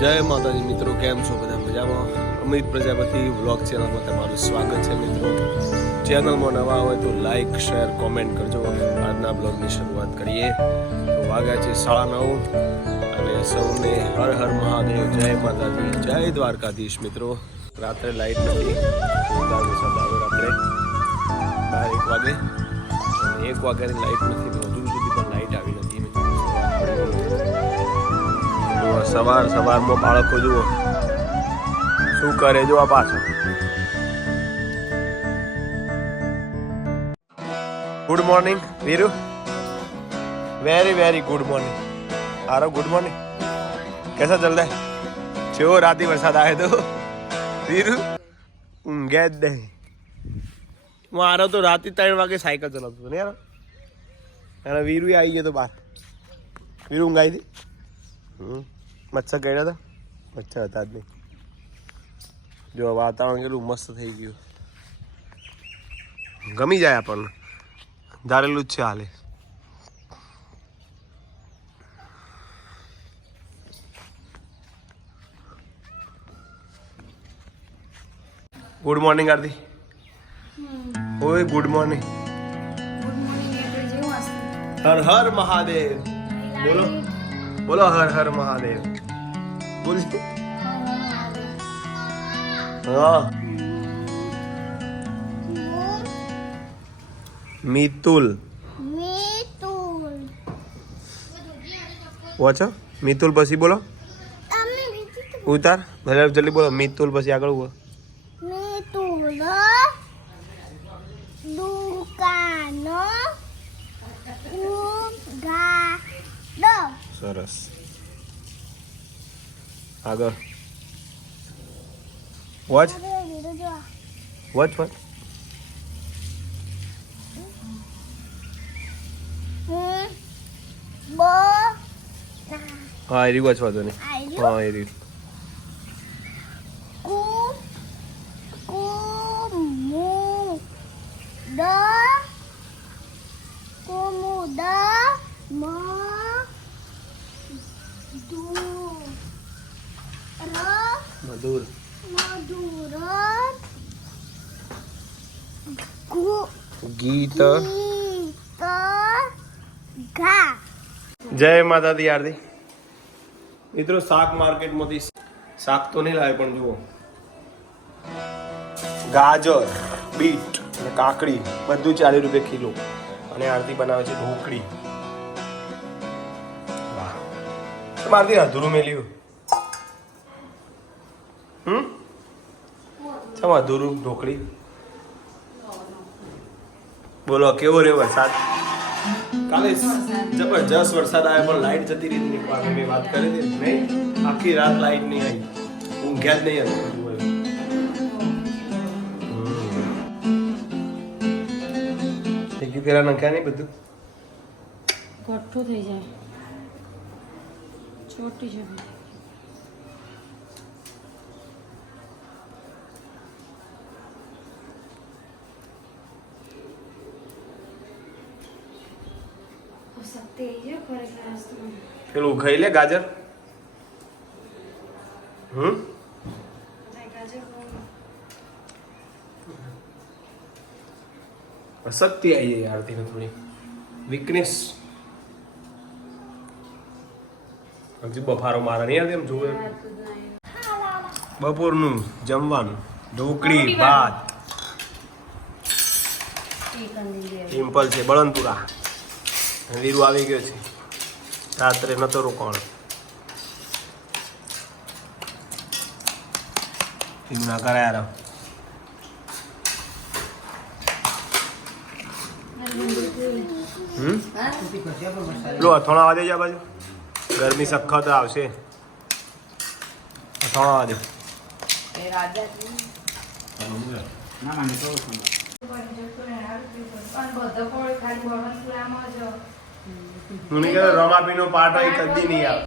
જય માતાજી મિત્રો, કેમ છો બધા? મજામાં? અમિત પ્રજાપતિ વ્લોગ ચેનલમાં તમારું સ્વાગત છે મિત્રો. ચેનલમાં નવા હોય તો લાઈક, શેર, કોમેન્ટ કરજો. આજના બ્લોગની શરૂઆત કરીએ. તો વાગ્યા છે 9:30 અને સૌને હર હર મહાદેવ, જય માતાજી, જય દ્વારકાધીશ મિત્રો. રાત્રે લાઈટ નથી, વરસાદ આવ્યો રાત્રે 1 વાગે, અને 1 વાગ્યાની લાઈટ નથી, હજુ સુધી પણ લાઈટ આવી નથી મિત્રો. સવારમાં બાળકો જુઓ શું કરે, જો આ પાછળ. Good morning Veeru, very very good morning. આરો ગુડ મોર્નિંગ, कैसा चल रहा है? छो राती वरसाद आए तो वीरू ઊંઘે જ નહીં. મારો તો રાતે 3 વાગે સાયકલ ચલાવતો હતો ને યાર, અને વીરુ આવી ગયો તો બહાર. વીરુ ઊંઘાઈ હતી. મચ્છર કર્યા હતા? મચ્છર હતા જ નહીં. જો વાતાવરણ કેટલું મસ્ત થઈ ગયું, ગમી જાય આપણને. ધારેલું જ છે હાલે. ગુડ મોર્નિંગ આરતી. ઓય ગુડ મોર્નિંગ. હર હર મહાદેવ. બોલો બોલો, હર હર મહાદેવ. બોલ. હા, મિતુલ. વાંચો મિતુલ, પછી બોલો. ઉતાર ભલે જલ્દી બોલો. મિતુલ પછી આગળ બોલો. સરસ. આગળ વોચ વોચ વોચ. હા, એરી વોચ વાંધો નહીં. હા, એરી. મધુર. ગીત. જય માતાજી આરતી. મિત્રો શાક માર્કેટમાંથી શાક તો નહીં લાવે, પણ જુઓ ગાજર, બીટ અને કાકડી બધું 40 રૂપિયા કિલો. અને આરતી બનાવે છે ઢોકળી. વાહ, આરતી અધૂરું મેલ્યું. ચમ અધૂરું ઢોકળી? બોલો કેવો રહ્યો વરસાદ? કાલે જબરજસ્ત વરસાદ આવ્યો, પણ લાઈટ જતી રહી. મેં વાત કરી હતી નહીં, આખી રાત લાઈટ નહીં આવી, ઊંઘ્યા જ નહીં હતું. પેલા નખ્યા નહીં બધું કઠું થઈ જાય, ચોટી જાય. પેલું ખાઈ લે ગાજર. શક્તિ આવી જાય આરતી ને, થોડી વીકનેસ. હજી બફારો મારા નહીં આવતી એમ જોવે. બપોરનું જમવાનું ઢોકળી ભાત. સિમ્પલ છે. બળનપુરા વીરુ આવી ગયો છે. રાત્રે નતો રોકાણ. ના કરાયા. લો અથોણા વાદે જા બાજુ. ગરમી સખત આવશે. અથોણા વાદે. તું નહીં કે રમાપીનો પાટો એ કદી નહીં આવે.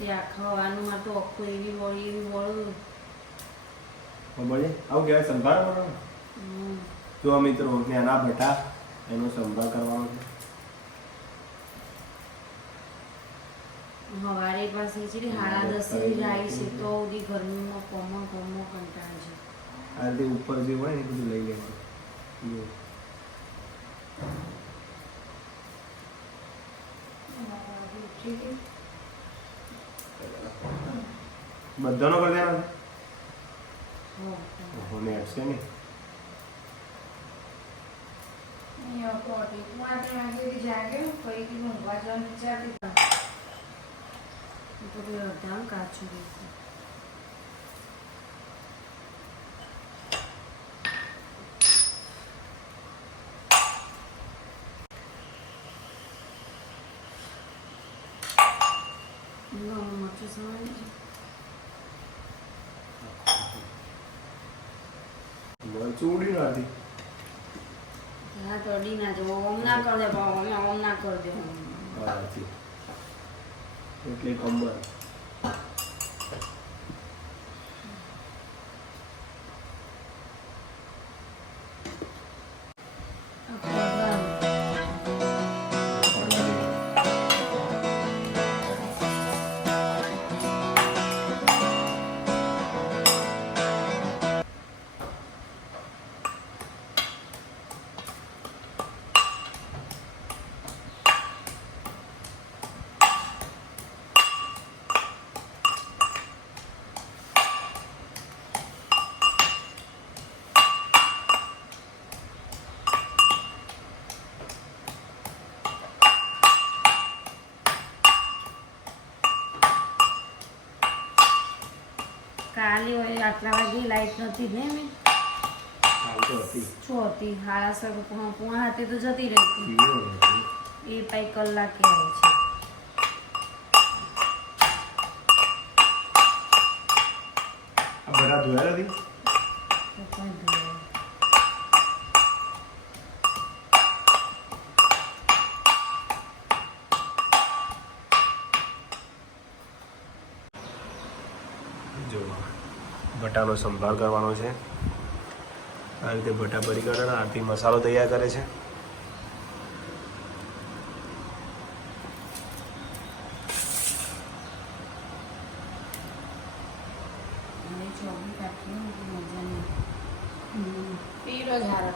તે આખા હવાનું તો આખું એવી વળું ખબર છે આવું કહેવાય સંભાળ કરવાનો. જો મિત્રો નાના બટા એનો સંભાળ કરવાનો છે. હવારે પાસે છે 10:30 જાય છે તો ઉડી ગરમીમાં કોમો કંટાળ છે. આ રીતે ઉપર જે હોય ને બધું લઈ લેવાનું. બધાનો કરી દેવાનો. ને હશે ને કાચું રહેશે. મરચું સમારી મરચું ઉડી નાખી. હા તો અડી ના જો ઓમ ના કર દે ઓમ ના કર દે. એટલે કંબર કાલે હોય આટલા વાગે લાઈટ નથી ને મેં હતી. શું હતી 7:30 પોણા હાથે તો જતી રહેતી એ પાઈ કલાકે આવે છે. આ બધા ધોયા નથી. તો કોઈ ધોવે. જો બટાનો સંભાળ કરવાનો છે. આ રીતે બટા ભરી કાઢવાના. આરતી મસાલો તૈયાર કરે છે. ચોબી કાઢી મજા નહીં પીરો જ હારો.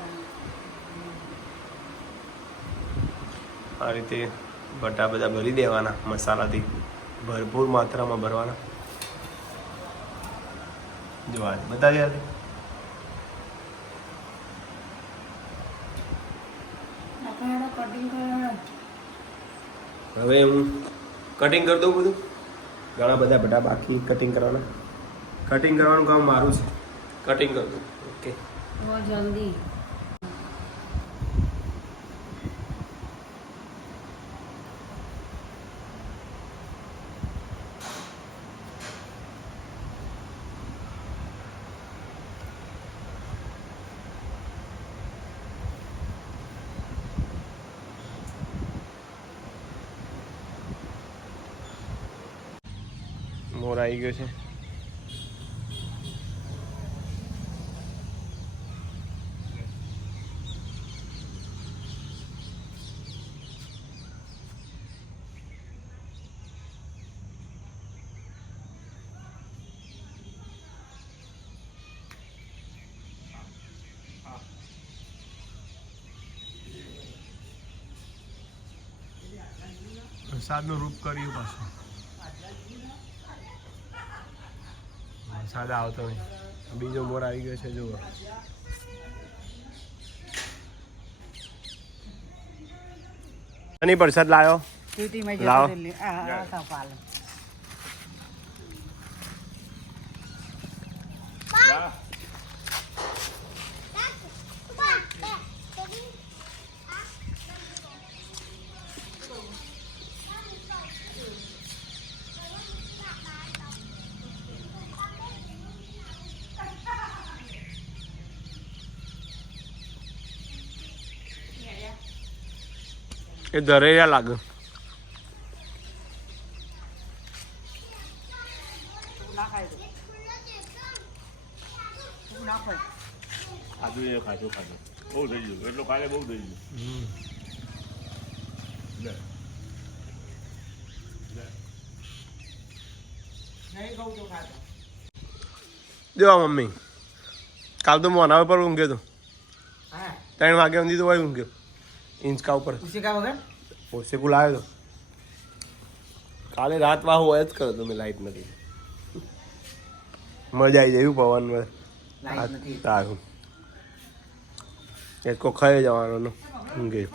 આ રીતે બટા બધા ભરી દેવાના મસાલાથી ભરપૂર માત્રામાં ભરવાના. જો આ બતાવી યાર. કટિંગ કરવા હવે હું કટિંગ કરી દઉં બધું. ઘણા બધા બટા બાકી કટિંગ કરવાના. કટિંગ કરવાનું કામ મારું છે. કટિંગ કરી દઉં. ઓકે બહુ જલ્દી. મોર આવી ગયો છે. વરસાદનું રૂપ કર્યું પાછું. વરસાદ આવતો નહીં. બીજો મોર આવી ગયો છે જુઓ. પ્રસાદ લાવ્યો. લાવો. એ દરેયા લાગે. ખાધું એ ખાધું બહુ થઈ ગયું એટલું કાલે બહુ થઈ ગયું જો મમ્મી કાલ તો મોના ઉપર ઊંઘ્યો તો 3 વાગે ઊંધી તો હોય ઊંઘ્યો ઇંચકા ઉપર ઓછે કુલ આવ્યો તો કાલે રાત વાહુ હોય જ કરો તમે લાઈટ નથી મજા આવી જાય પવનમાં તારું એક કો ખાઈ જવાનો ઊંઘે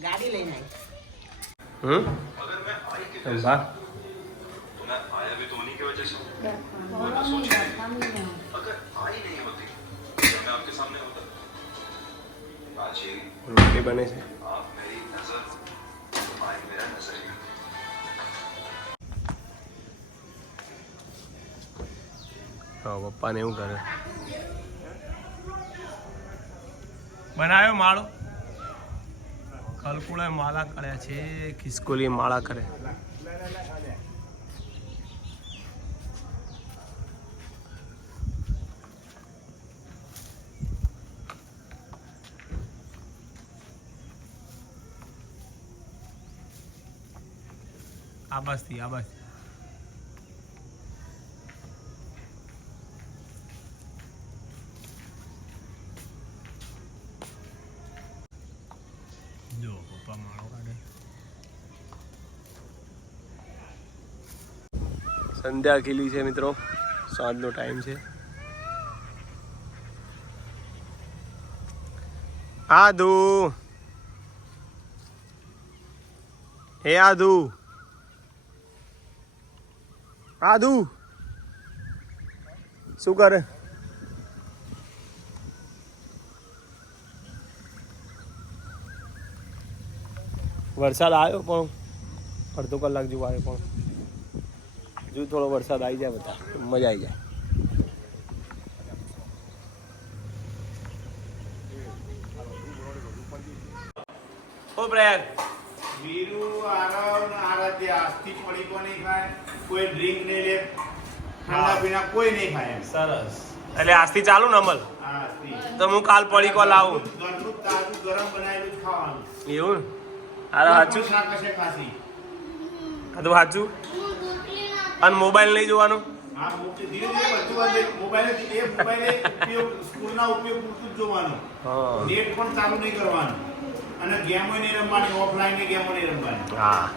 ગાડી લઈને સંભાળ રોટી બને છે હા પપ્પાને એવું કરે બનાવ્યો માળો કલકુળે માળા કર્યા છે ખિસકોલી માળા કરે આબાસથી જો પપ્પા માળો કાઢે સંધ્યા ખીલી છે મિત્રો સાંજનો ટાઈમ છે આદુ હે આદુ આદુ શું કરે વરસાદ આવ્યો પણ અડધો કલાક જેવો આવ્યો પણ હજુ થોડો વરસાદ આવી જાય બધા મજા આવી જાય ઓ બ્રેક વીરુ આરવ આરાધ્ય આસ્તી પડી કો નહીં ખાય કોઈ ડ્રિંક નહીં લે ઠંડા પીણા કોઈ નહીં ખાય સરસ એટલે આજથી ચાલુ ને અમલ આસ્તી તો હું કાલ પડીકો લાવું ઘરનું તાજું ગરમ બનાવેલું જ ખાવાનું એવું અરે સાચું શાક કશે ખાસી આ તો સાચું અને મોબાઈલ નહીં જોવાનો હા ધીરે ધીરે બધું બંધ મોબાઈલ ઉપયોગ સ્કૂલના ઉપયોગ પૂરતું જ જોવાનું હા નેટ પણ ચાલુ નહીં કરવાનું અને ગેમો નહીં રમવાની ઓફલાઈન ની ગેમો નહીં રમવાની હા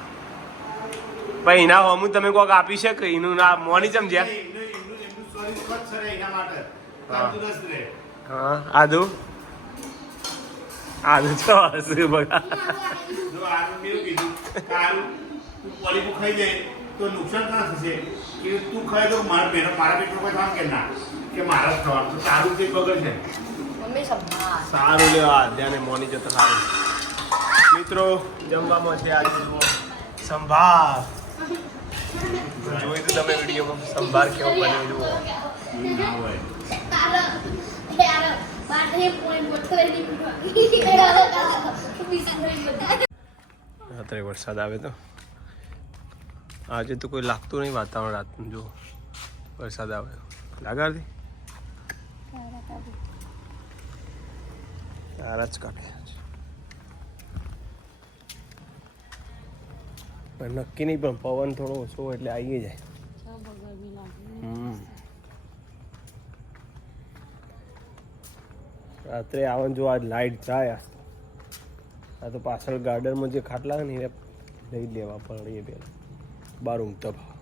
ભાઈ એના હોમું તમે કોક આપી શકે એનું ના મોની સમજ્યા એમનું શરીર સ્વચ્છ રહે એના માટે તંદુરસ્ત રહે હા આદુ તો હશે બગા જો આનું મેં કીધું તારું તું પોલીપું ખાઈ જાય તો નુકસાન ના થશે કે તું ખાય તો મારા પેટમાં કોઈ થવાનું કે ના કે મારા જ થવાનું તો તારું જે બગડશે સારું લેવા ધ્યાને મોની જતો સારું મિત્રો જમવામાં છે આજે જુઓ સંભાર જોઈ તો તમે વિડીયોમાં સંભાર કેવો બન્યો જુઓ ના હોય રાત્રે વરસાદ આવે તો આજે તો કોઈ લાગતું નહીં વાતાવરણ રાતનું જો વરસાદ આવે લાગાડતી તારા જ કાઢે પણ નક્કી નહીં પણ પવન થોડો ઓછો એટલે આવી જાય રાત્રે આવવાનું જો આજ લાઈટ જાય આ તો પાછળ ગાર્ડનમાં જે ખાટલા ને એ લઈ લેવા પડે એ પહેલાં બાર ઊંઘતા ભાવ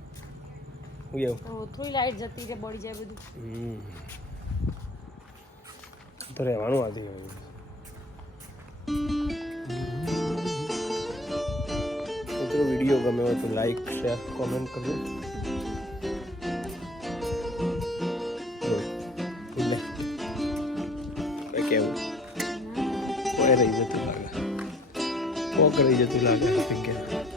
હું એવું થોડી લાઈટ જતી રે બળી જાય બધું તો રહેવાનું આજે મિત્રો વિડીયો ગમે હોય તો લાઈક શેર કોમેન્ટ કરજો કેવું કોઈ રહી જતું લાગે કોક રહી જતું લાગે જગ્યા